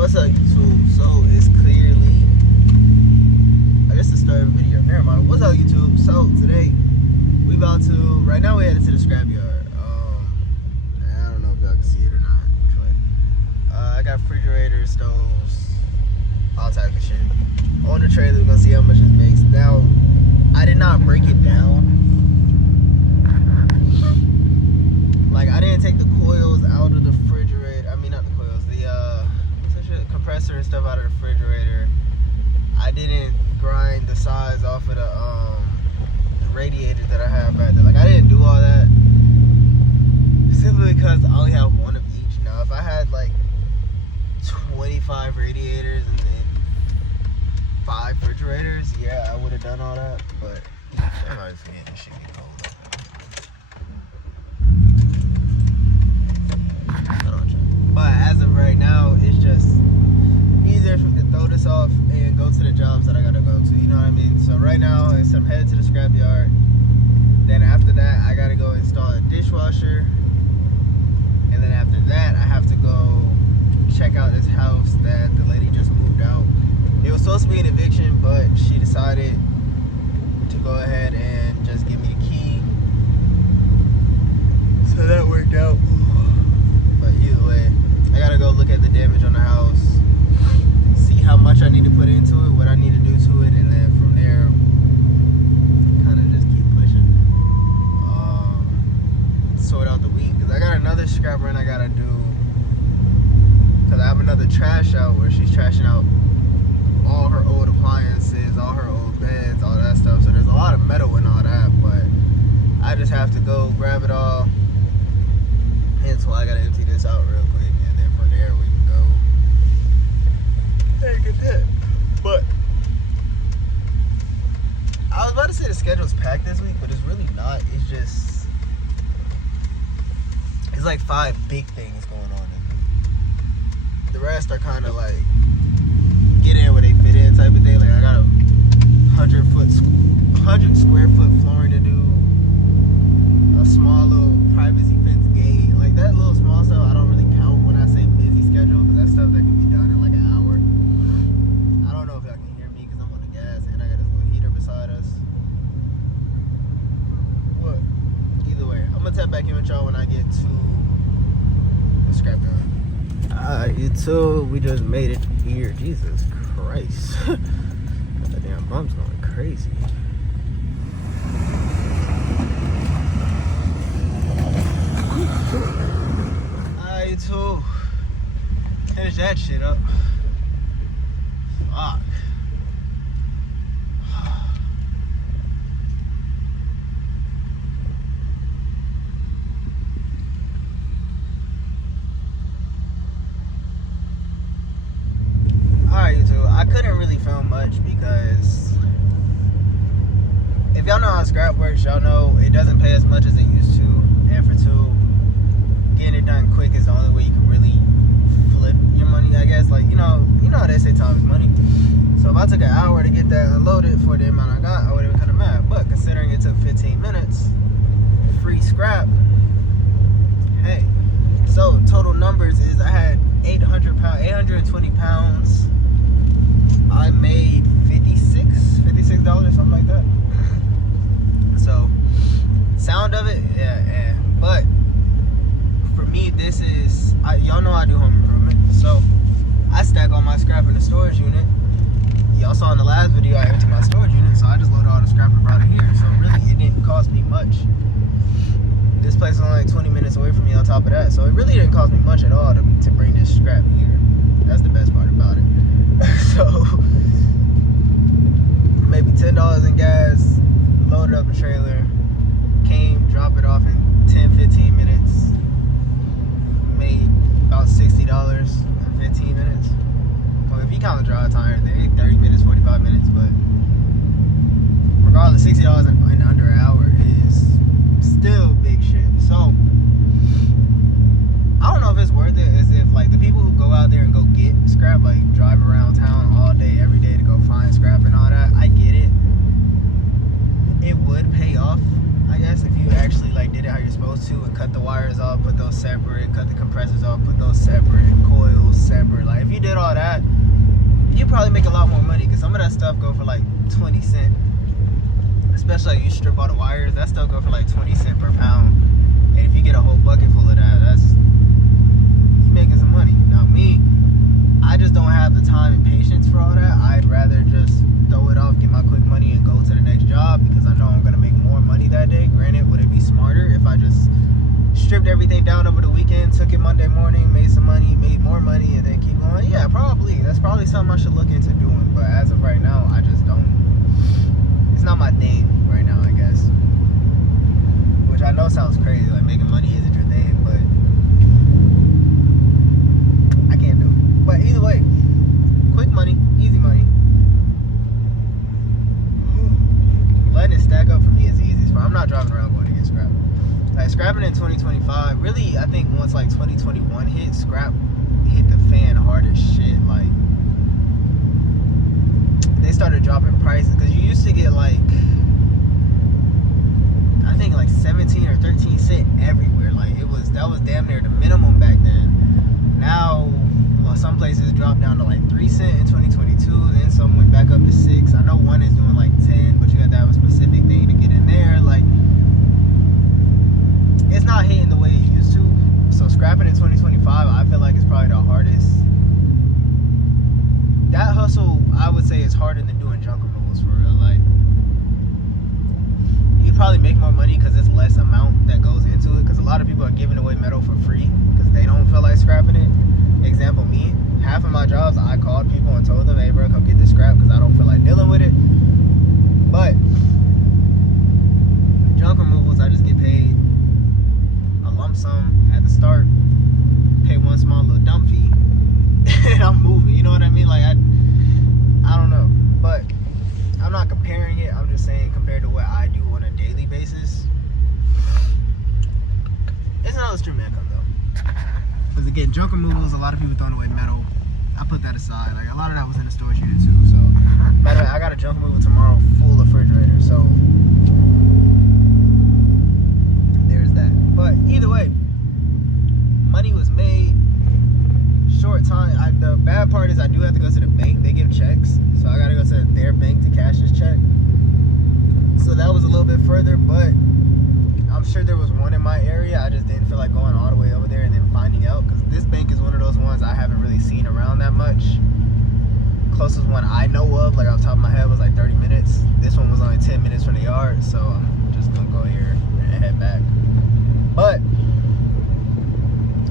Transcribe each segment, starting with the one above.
What's up, YouTube? So it's clearly, I guess the start of the video. Never mind. What's up, YouTube? So today we about to. Right now we're headed to the scrapyard. I don't know if y'all can see it or not. Which way? I got refrigerators, stoves, all type of shit on the trailer. We're gonna see how much it makes. Now, I did not break it down. Like, I didn't take the coils out of the refrigerator. I mean, not the coils, the compressor and stuff out of the refrigerator. I didn't grind the size off of the radiator that I have back there. Like, I didn't do all that simply because I only have one of each. Now, if I had like 25 radiators and 5 refrigerators, yeah, I would have done all that. But I'm already forgetting this shit get cold. But as of right now, it's just easier for me to throw this off and go to the jobs that I gotta go to. You know what I mean? So right now, I'm headed to the scrapyard. Then after that, I gotta go install a dishwasher. And then after that, I have to go check out this house that the lady just moved out. It was supposed to be an eviction, but she decided to go ahead and just give me the key. So that worked out. But either way, I gotta go look at the damage on the house, see how much I need to put into it, what I need to do to it, and then from there, kind of just keep pushing. Sort out the week, because I got another scrap run I gotta do, because I have another trash out where she's trashing out all her old appliances, all her old beds, all that stuff. So there's a lot of metal and all that, but I just have to go grab it all. Hence why I gotta empty this out real quick, and then from there we can go take a dip. But I was about to say the schedule's packed this week, but it's really not. It's just, it's like 5 big things going on. The rest are kind of like get in where they fit in type of thing. Like, I got a 100 square foot flooring to do, a small little privacy fence gate. Like, that little small stuff I don't really count when I say busy schedule, because that's stuff that can be done in like an hour. I don't know if y'all can hear me because I'm on the gas and I got this little heater beside us. What? Either way, I'm gonna tap back in with y'all when I get to the scrapyard. Alright, YouTube, we just made it here. Jesus Christ. That damn bump's going crazy. Alright, YouTube. Finish that shit up. Fuck. Alright, YouTube, I couldn't really film much because if y'all know how scrap works, y'all know it doesn't pay as much as it used to. And for 2, getting it done quick is the only way you can really flip your money, I guess. Like, you know how they say time is money. So if I took an hour to get that unloaded for the amount I got, I would have been kind of mad. But considering it took 15 minutes, free scrap, hey. So total numbers is I had 820 pounds. I made $56, something like that. So, sound of it, yeah. But for me, this is, y'all know I do home improvement. So, I stack all my scrap in the storage unit. Y'all saw in the last video I emptied my storage unit, so I just loaded all the scrap and brought it here. So really, it didn't cost me much. This place is only like 20 minutes away from me on top of that. So it really didn't cost me much at all to bring this scrap here. That's the best part about it. So, maybe $10 in gas, loaded up the trailer, came, dropped it off in 10-15 minutes, made about $60 in 15 minutes. Well, if you count the drive time, they 30 minutes, 45 minutes, but regardless, $60 in under an hour is still big shit. So, I don't know if it's worth it, as if like the people who go out there and go get scrap, like drive around town all day, every day to go find scrap and all that, I get it. It would pay off, I guess, if you actually like did it how you're supposed to and cut the wires off, put those separate, cut the compressors off, put those separate, coils separate. Like, if you did all that, probably make a lot more money because some of that stuff go for like 20 cents. Especially like you strip all the wires, that stuff go for like 20 cents per pound. And if you get a whole bucket full of that, that's you making some money. Now me, I just don't have the time and patience for all that. I'd rather just throw it off, get my quick money, and go to the next job because I know I'm gonna make more money that day. Granted, would it be smarter if I just stripped everything down over the weekend, took it Monday morning, made some money, made more money, and then keep going? Yeah, probably. That's probably something I should look into doing. But as of right now, I just don't. It's not my thing right now, I guess. Which I know sounds crazy, like making money isn't your thing, but I can't do it. But either way, quick money, easy money. Letting it stack up for me is the easiest part. I'm not driving around going to get scrap. Like scrapping in 2025, really, I think once like 2021 hit, scrap hit the fan hard as shit. Like they started dropping prices because you used to get like I think like 17 or 13 cents everywhere. Like that was damn near the minimum back then. Now, well, some places dropped down to like 3 cents in 2022. Then some went back up to 6. I know one is doing like 10, but you got to have a specific thing to get in there. Like it's not hitting the way it used to. So scrapping in 2025, I feel like it's probably the hardest. That hustle, I would say, is harder than doing junk removals for real. Like, you probably make more money because it's less amount that goes into it. Because a lot of people are giving away metal for free because they don't feel like scrapping it. Example, me, half of my jobs, I called people and told them, hey, bro, come get this scrap because I don't feel like dealing with it. But junk removals, I just get paid a lump sum at the start, pay one small little dump fee, and I'm moving. You know what I mean? Like, I don't know. But I'm not comparing it. I'm just saying compared to what I do on a daily basis, it's another stream of income, though. Because, again, junk removals, a lot of people throwing away metal. I put that aside. Like, a lot of that was in the storage unit, too. So, matter of fact, I got a junk removal tomorrow, full refrigerator. So, there's that. But, either way, money was made. Short time. The bad part is I do have to go to the bank. They give checks, so I gotta go to their bank to cash this check. So that was a little bit further, but I'm sure there was one in my area. I just didn't feel like going all the way over there and then finding out, because this bank is one of those ones I haven't really seen around that much. Closest one I know of, like off the top of my head, was like 30 minutes. This one was only 10 minutes from the yard, so I'm just gonna go here and head back. But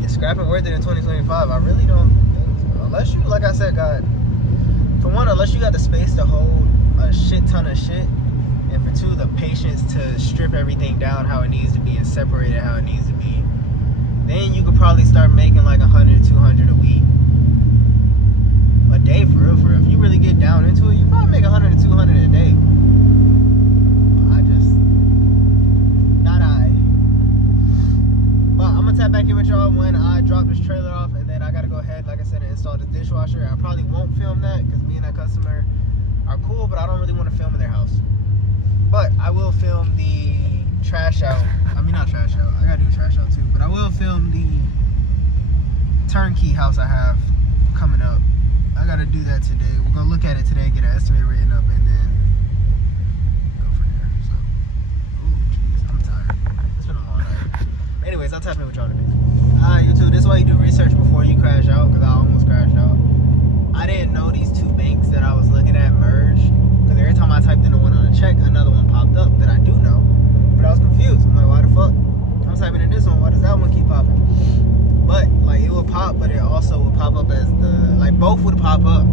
scrapping worth it in 2025? I really don't think so. Unless you, like I said, for one, unless you got the space to hold a shit ton of shit, and for two, the patience to strip everything down how it needs to be and separate it how it needs to be, then you could probably start making like 100, 200 a week. A day, for real, for real. If you really get down into it, you probably make 100 to 200 a day. But I'm gonna tap back in with y'all when I drop this trailer off, and then I gotta go ahead, like I said, and install this dishwasher. I probably won't film that because me and that customer are cool, but I don't really want to film in their house. But I will film the trash out. I mean, not trash out. I gotta do a trash out too. But I will film the turnkey house I have coming up. I gotta do that today. We're gonna look at it today, get an estimate written up, and then go from there. So, ooh, jeez, I'm tired. It's been a long night. Anyways, I'll tap in with y'all today. Alright, YouTube, this is why you do research before you crash out, because I almost crashed out. I didn't know these two banks that I was looking at merged, because every time I typed in the one on the check, another one popped up that I do know. But I was confused. I'm like, why the fuck? I'm typing in this one, why does that one keep popping? But, like, it would pop, but it also would pop up as like, both would pop up.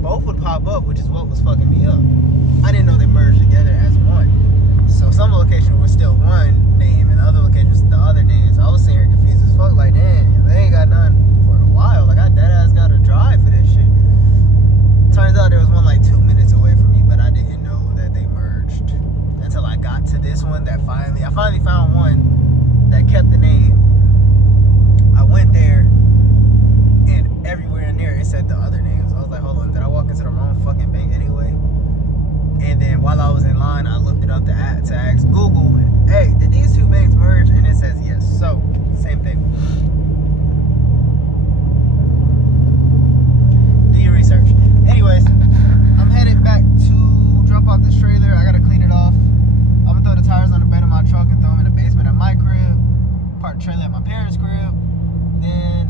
Both would pop up, which is what was fucking me up. I didn't know they merged together as one. So some location was still one name and the other location was the other name. So I was sitting here confused as fuck, like, damn, they ain't got none for a while. Like, I deadass got to drive for this shit. Turns out there was one like 2 minutes away from me, but I didn't know that they merged until I got to this one that I finally found one that kept the name. I went there and everywhere in there it said the other names. I was like, hold on, did I walk into the wrong fucking bank anyway? And then while I was in line, I looked it up to ask Google, hey, did these two banks merge? And it says yes. So park the trailer at my parents' crib. Then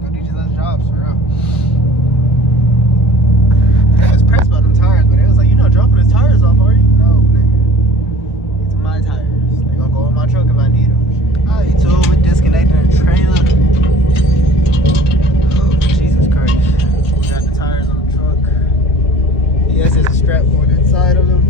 go do these other jobs for real. I was pressed about them tires, but it was like, you know, dropping his tires off, are you? No, nigga. These are my tires. They gonna go in my truck if I need them. Alright, so we're disconnecting the trailer. Oh, Jesus Christ. We got the tires on the truck. Yes, there's a strap on the inside of them.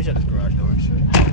Shut this garage door and shit.